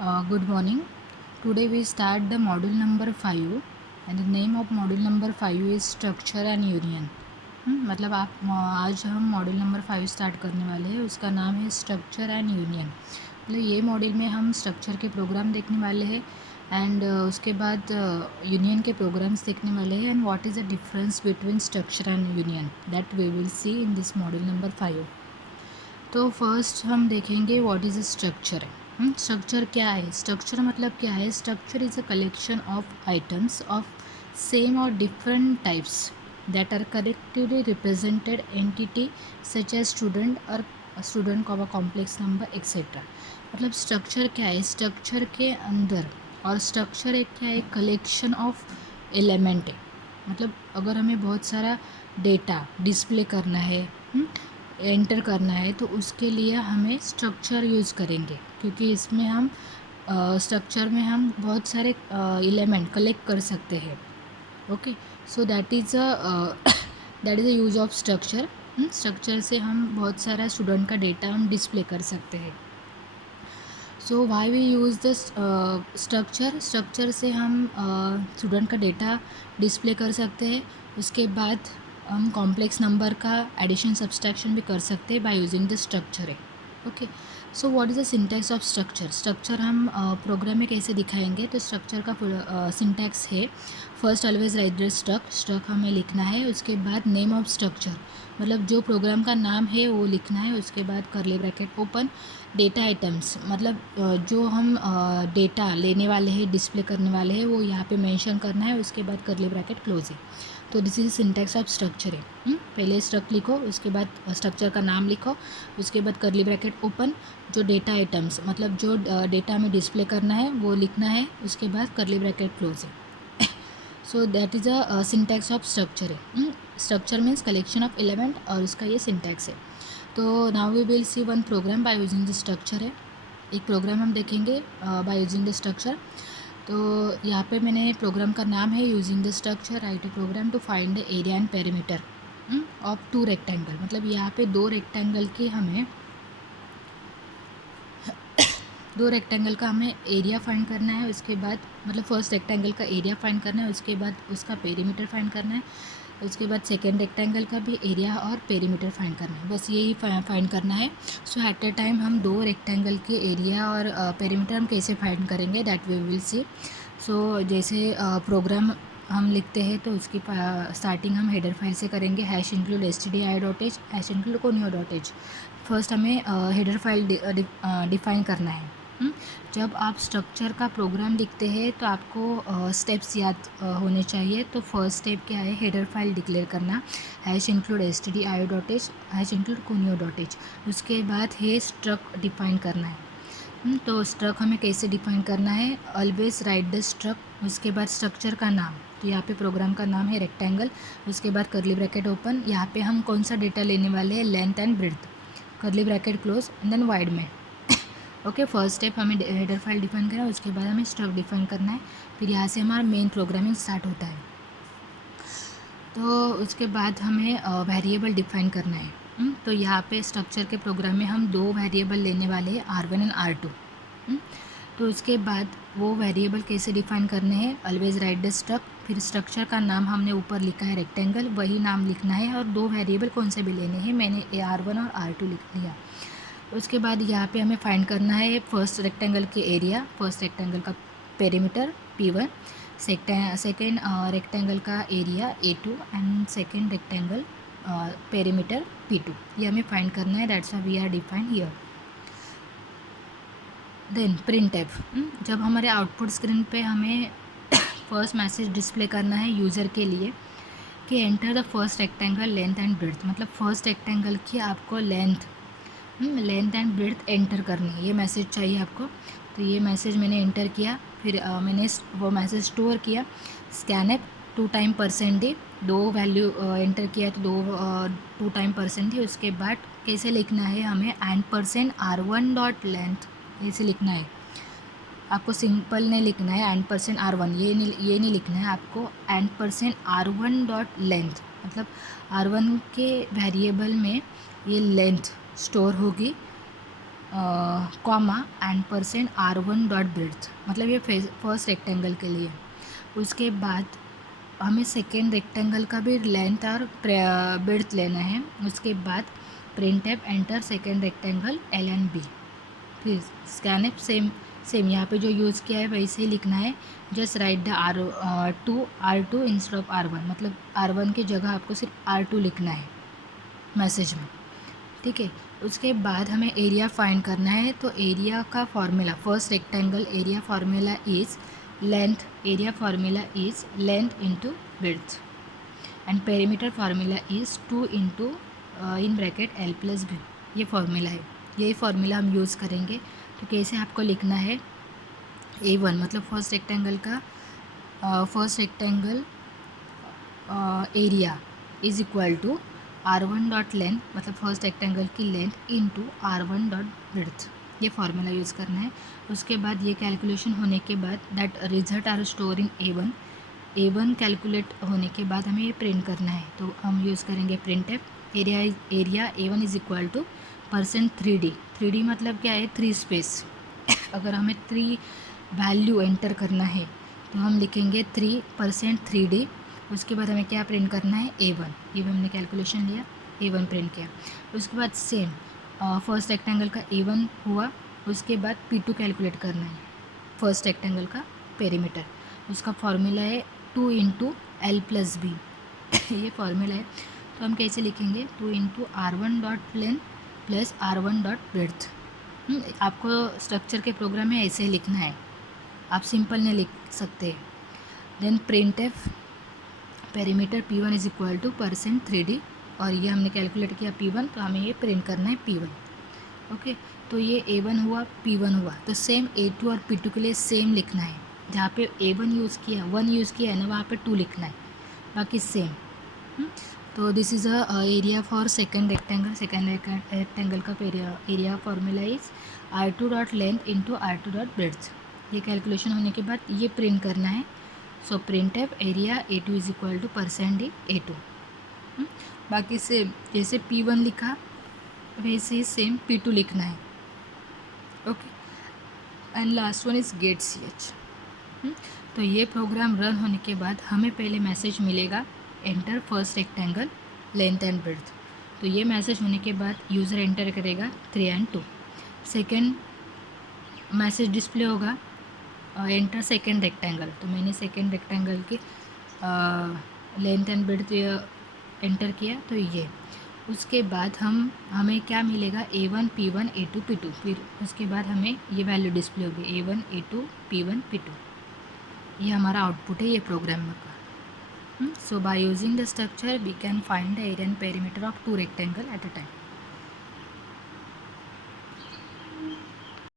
Good morning. Today we start the module number 5 and the name of module number 5 is structure and union. मतलब आज हम module number 5 start करने वाले हैं. उसका नाम है स्ट्रक्चर एंड यूनियन. मतलब ये मॉड्यूल में हम स्ट्रक्चर के प्रोग्राम देखने वाले हैं एंड उसके बाद यूनियन के प्रोग्राम्स देखने वाले हैं and what is the difference between structure and union that we will see in this module number 5. तो फर्स्ट हम देखेंगे what is a structure. Structure क्या है? स्ट्रक्चर मतलब क्या है? Structure is a collection of items of same और different types that are collectively represented entity such as student और स्टूडेंट का कॉम्प्लेक्स नंबर एक्सेट्रा. मतलब स्ट्रक्चर क्या है? स्ट्रक्चर के अंदर और स्ट्रक्चर एक क्या है? कलेक्शन ऑफ एलिमेंट है. मतलब अगर हमें बहुत सारा डेटा डिस्प्ले करना है, एंटर करना है, तो उसके लिए हमें स्ट्रक्चर यूज़ करेंगे क्योंकि इसमें हम स्ट्रक्चर में हम बहुत सारे एलिमेंट कलेक्ट कर सकते हैं. Okay, so that is a use of structure. Structure से हम बहुत सारा स्टूडेंट का डेटा हम डिस्प्ले कर सकते हैं. So why we use the structure से हम स्टूडेंट का डेटा डिस्प्ले कर सकते हैं. उसके बाद हम कॉम्प्लेक्स नंबर का एडिशन सब्सट्रैक्शन भी कर सकते हैं बाय यूजिंग द स्ट्रक्चर है. Okay, so what is the syntax of structure. Structure हम प्रोग्राम में कैसे दिखाएंगे? तो स्ट्रक्चर का सिंटैक्स है first always write the struct हमें लिखना है. उसके बाद नेम ऑफ स्ट्रक्चर मतलब जो प्रोग्राम का नाम है वो लिखना है. उसके बाद curly bracket open data items मतलब जो हम डेटा लेने वाले हैं, डिस्प्ले करने वाले हैं, वो यहाँ पे मेंशन करना है. उसके बाद कर्ली ब्रैकेट क्लोज है. तो this is syntax of structure है. पहले स्ट्रक लिखो, उसके बाद स्ट्रक्चर का नाम लिखो, उसके बाद कर्ली ब्रैकेट ओपन, जो डेटा आइटम्स मतलब जो डेटा हमें डिस्प्ले करना है वो लिखना है. उसके बाद कर्ली ब्रैकेट क्लोज है. So that is a syntax of structure है. Structure means collection of element और उसका ये सिंटैक्स है. तो now we will see one program by using the structure है. एक प्रोग्राम हम देखेंगे बाय यूजिंग द स्ट्रक्चर. तो यहाँ पे मैंने प्रोग्राम का नाम है using the structure write a program to find the area and perimeter of 2 rectangle. मतलब यहाँ पे 2 रेक्टेंगल के हमें 2 रेक्टेंगल का हमें एरिया फाइंड करना है. उसके बाद मतलब फर्स्ट रेक्टेंगल का एरिया फाइंड करना है. उसके बाद उसका पेरीमीटर फाइंड करना है. उसके बाद सेकेंड रेक्टेंगल का भी एरिया और पेरीमीटर फाइंड करना है. बस यही फाइंड करना है. सो एट ए टाइम हम 2 रेक्टेंगल के एरिया और पेरीमीटर हम कैसे फाइंड करेंगे दैट वी विल सी. सो जैसे प्रोग्राम हम लिखते हैं तो उसकी स्टार्टिंग हम हेडर फाइल से करेंगे. Hash include stdi.h hash include conio.h. First हमें हेडर फाइल डिफाइन करना है. जब आप स्ट्रक्चर का प्रोग्राम लिखते हैं तो आपको स्टेप्स याद होने चाहिए. तो फर्स्ट स्टेप क्या है? हेडर फाइल डिक्लेयर करना. Hash include stdio.h hash include conio.h. उसके बाद है स्ट्रक डिफाइन करना है. तो स्ट्रक हमें कैसे डिफाइन करना है? Always write the struct. उसके बाद स्ट्रक्चर का नाम, तो यहाँ पे प्रोग्राम का नाम है रेक्टेंगल. उसके बाद कर्ली ब्रैकेट ओपन, यहाँ पे हम कौन सा डेटा लेने वाले हैं? Length and breadth. Curly bracket close and then void main. Okay, first step हमें हेडर फाइल डिफाइन करना है. उसके बाद हमें स्ट्रक डिफाइन करना है. फिर यहाँ से हमारा मेन प्रोग्रामिंग स्टार्ट होता है. तो उसके बाद हमें वेरिएबल डिफाइन करना है. तो यहाँ पे स्ट्रक्चर के प्रोग्राम में हम 2 वेरिएबल लेने वाले हैं R1 एंड R2. तो उसके बाद वो वेरिएबल कैसे डिफाइन करने हैं? Always write the struct. फिर स्ट्रक्चर का नाम हमने ऊपर लिखा है रेक्टेंगल, वही नाम लिखना है. और 2 वेरिएबल कौन से भी लेने हैं, मैंने R1 और R2 लिख लिया. उसके बाद यहाँ पे हमें फाइंड करना है फर्स्ट रेक्टेंगल के एरिया, फर्स्ट रेक्टेंगल का पेरीमीटर P1, सेकेंड रेक्टेंगल का area A2 and second rectangle perimeter P2. ये हमें फाइंड करना है. That's why we are define here. Then print f. जब हमारे आउटपुट स्क्रीन पे हमें फर्स्ट मैसेज डिस्प्ले करना है यूज़र के लिए कि enter the first rectangle length and breadth. मतलब फर्स्ट रेक्टेंगल की आपको लेंथ एंड ब्रेड्थ एंटर करनी है. ये मैसेज चाहिए आपको. तो ये मैसेज मैंने एंटर किया. फिर मैंने वो मैसेज स्टोर किया. स्कैनएप 2 टाइम %d, 2 वैल्यू एंटर किया तो 2 टाइम %d. उसके बाद कैसे लिखना है हमें? एंड %r1 डॉट लेंथ ऐसे लिखना है. आपको सिंपल नहीं लिखना है एंड %r1, ये नहीं लिखना है आपको. एंड %r1 डॉट लेंथ मतलब R1 के वेरिएबल में ये लेंथ स्टोर होगी comma and percent R1 dot breadth, मतलब ये फर्स्ट रेक्टेंगल के लिए। उसके बाद हमें सेकेंड रेक्टेंगल का भी लेंथ और ब्रेड्थ लेना है। उसके बाद printf enter second rectangle L and B, फिर स्कैनफ सेम यहाँ पे जो यूज़ किया है वैसे ही लिखना है। Just right the R2 instead of R1, मतलब R1 की जगह आपको सिर्फ R2 लिखना है मैसेज में, ठीक है। उसके बाद हमें एरिया फाइंड करना है। तो एरिया का formula, first rectangle area formula is length, area formula is length into width and perimeter formula is 2 into in bracket L plus B। ये फार्मूला है, यही फार्मूला हम यूज़ करेंगे। तो कैसे आपको लिखना है, A1 मतलब फर्स्ट रेक्टेंगल का first rectangle area is equal to R1 dot length, मतलब फर्स्ट रेक्टेंगल की length into R1 dot breadth, ये फार्मूला यूज़ करना है। उसके बाद ये कैलकुलेशन होने के बाद that result are store in A1 calculate होने के बाद हमें ये प्रिंट करना है। तो हम यूज़ करेंगे printf area A1 is equal to percent 3D मतलब क्या है, 3 स्पेस। अगर हमें 3 वैल्यू एंटर करना है तो हम लिखेंगे 3%3D। उसके बाद हमें क्या प्रिंट करना है, A1, ये भी हमने कैलकुलेशन लिया, A1 प्रिंट किया। उसके बाद सेम फर्स्ट रेक्टेंगल का A1 हुआ। उसके बाद P2 कैलकुलेट करना है, फर्स्ट रेक्टेंगल का पेरीमीटर, उसका फॉर्मूला है 2 इंटू L प्लस B ये फॉर्मूला है। तो हम कैसे लिखेंगे, 2 into R1 dot length plus R1 dot breadth. आपको स्ट्रक्चर के प्रोग्राम में ऐसे ही लिखना है, आप सिंपल नहीं लिख सकते। Then printf perimeter P1 is equal to percent 3D, और ये हमने कैलकुलेट किया P1, तो हमें ये प्रिंट करना है P1। ओके, तो ये A1 हुआ, P1 हुआ। तो सेम A2 और P2 के लिए सेम लिखना है। जहाँ पे A1 यूज़ किया, 1 यूज़ किया है ना, वहाँ पे 2 लिखना है, बाकी सेम। तो this is a area for second rectangle का area formula is R2 dot length into R2 dot breadth. ये कैलकुलेशन होने के बाद ये प्रिंट करना है। So printf area A2 is equal to percent A2। बाकी सेम जैसे P1 लिखा वैसे ही सेम P2 लिखना है। Okay, and last one is get CH। तो ये प्रोग्राम रन होने के बाद हमें पहले मैसेज मिलेगा enter first rectangle length and breadth. तो ये मैसेज होने के बाद यूज़र एंटर करेगा 3 एंड 2। सेकेंड मैसेज डिस्प्ले होगा एंटर सेकेंड रेक्टेंगल। तो मैंने सेकेंड रेक्टेंगल की लेंथ एंड ब्रेड्थ एंटर किया, तो ये। उसके बाद हमें क्या मिलेगा, A1 P1 A2 P2। फिर उसके बाद हमें ये वैल्यू डिस्प्ले होगी A1 A2 P1 P2। ये हमारा आउटपुट है ये प्रोग्राम का। So by using the structure we can find the area and perimeter of 2 rectangle at a time.